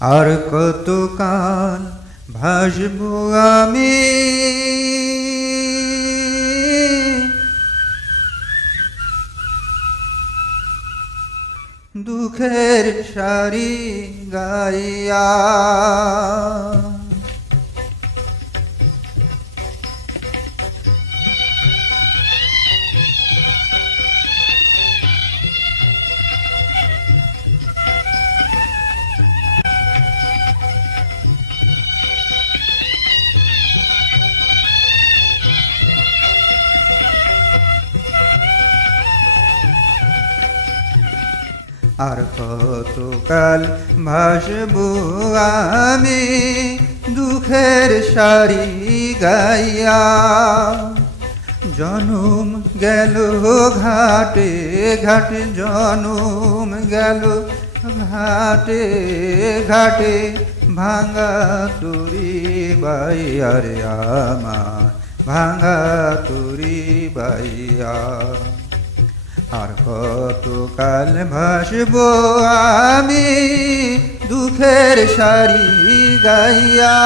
আর কতকাল ভাসবো আমি দুঃখের সারি গাইয়া। আর কতকাল ভাসবো আমি দুঃখের সারি গাইয়া। জনম গেল ঘাটে ঘাটে, জনম গেল ঘাটে ঘাটে, ভাঙা তুরি বাইয়া রে আমার, ভাঙা তুরি বাইয়া। আর কতকাল ভাসবো আমি দুঃখের সারি গাইয়া।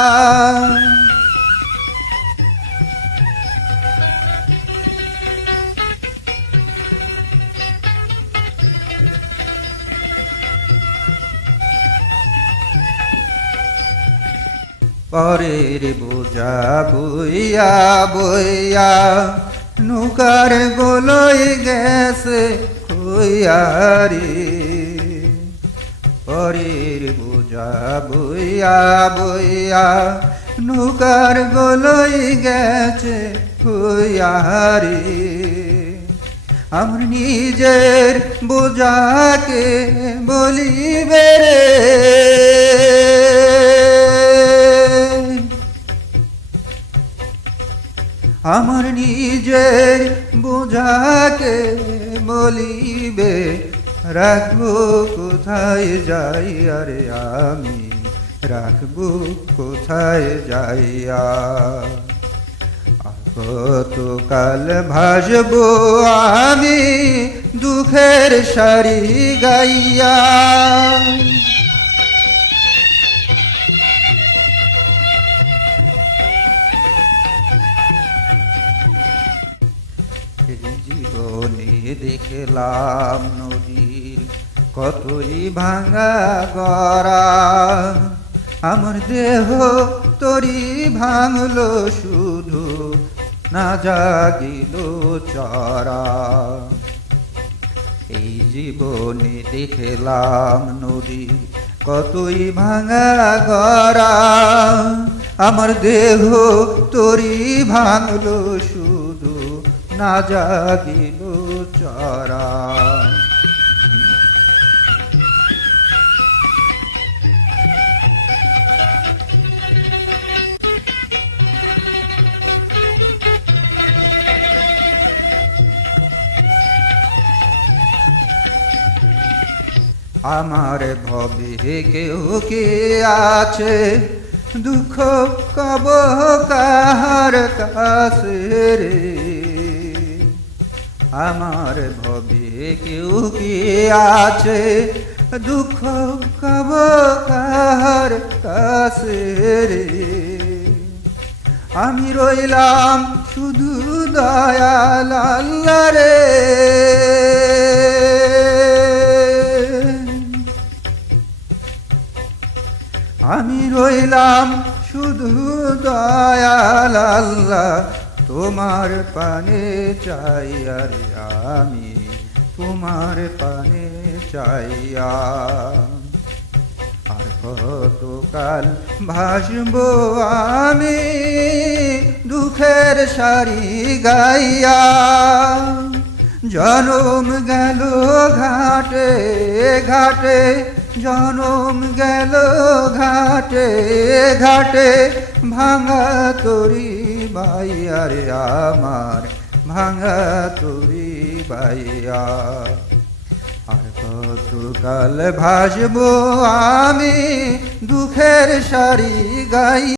পরের বোঝা বইয়া বইয়া নৌকার গোলই গেছে খইয়ারি। পরের বোঝা বইয়া বইয়া নৌকার গোলই গেছে খইয়ারি। আমার নিজের বোঝাকে বলিবে রে, আমার নিজের বোঝাকে বলিবে, রাখবো কোথায় যাইয়া রে আমি, রাখবো কোথায় যাইয়া। কতকাল ভাসবো আমি দুঃখের সারি গাইয়া। জীবনে দেখলাম নদীর কতই ভাঙা গড়া, আমার দেহ তরি ভাঙলো শুধু না জাগিল চরা। এই জীবনে দেখলাম নদীর কতই ভাঙা গড়া, আমার দেহ তরি ভাঙলো শুধু না জাগিল চরা। আমার ভবে কেউ কে আছে, দুঃখ কব কাহার কাছে রে। আমার ভবে কেউ কে আছে, দুঃখ কব কাহার কাছে রে। আমি রইলাম শুধু দয়াল আল্লাহ রে, আমি রইলাম শুধু দয়াল আল্লাহ। তোমার পানে চাইয়া রে আমি, তোমার পানে চাইয়া। আর কতকাল ভাসবো আমি দুঃখের সারি গাইয়া। জনম গেল ঘাটে ঘাটে, জনম গেল ঘাটে ঘাটে, ভাঙা তরি বাইয়া রে আমার, ভাঙা তরি বাইয়া। আর কতকাল ভাসবো আমি দুঃখের সারি গাই।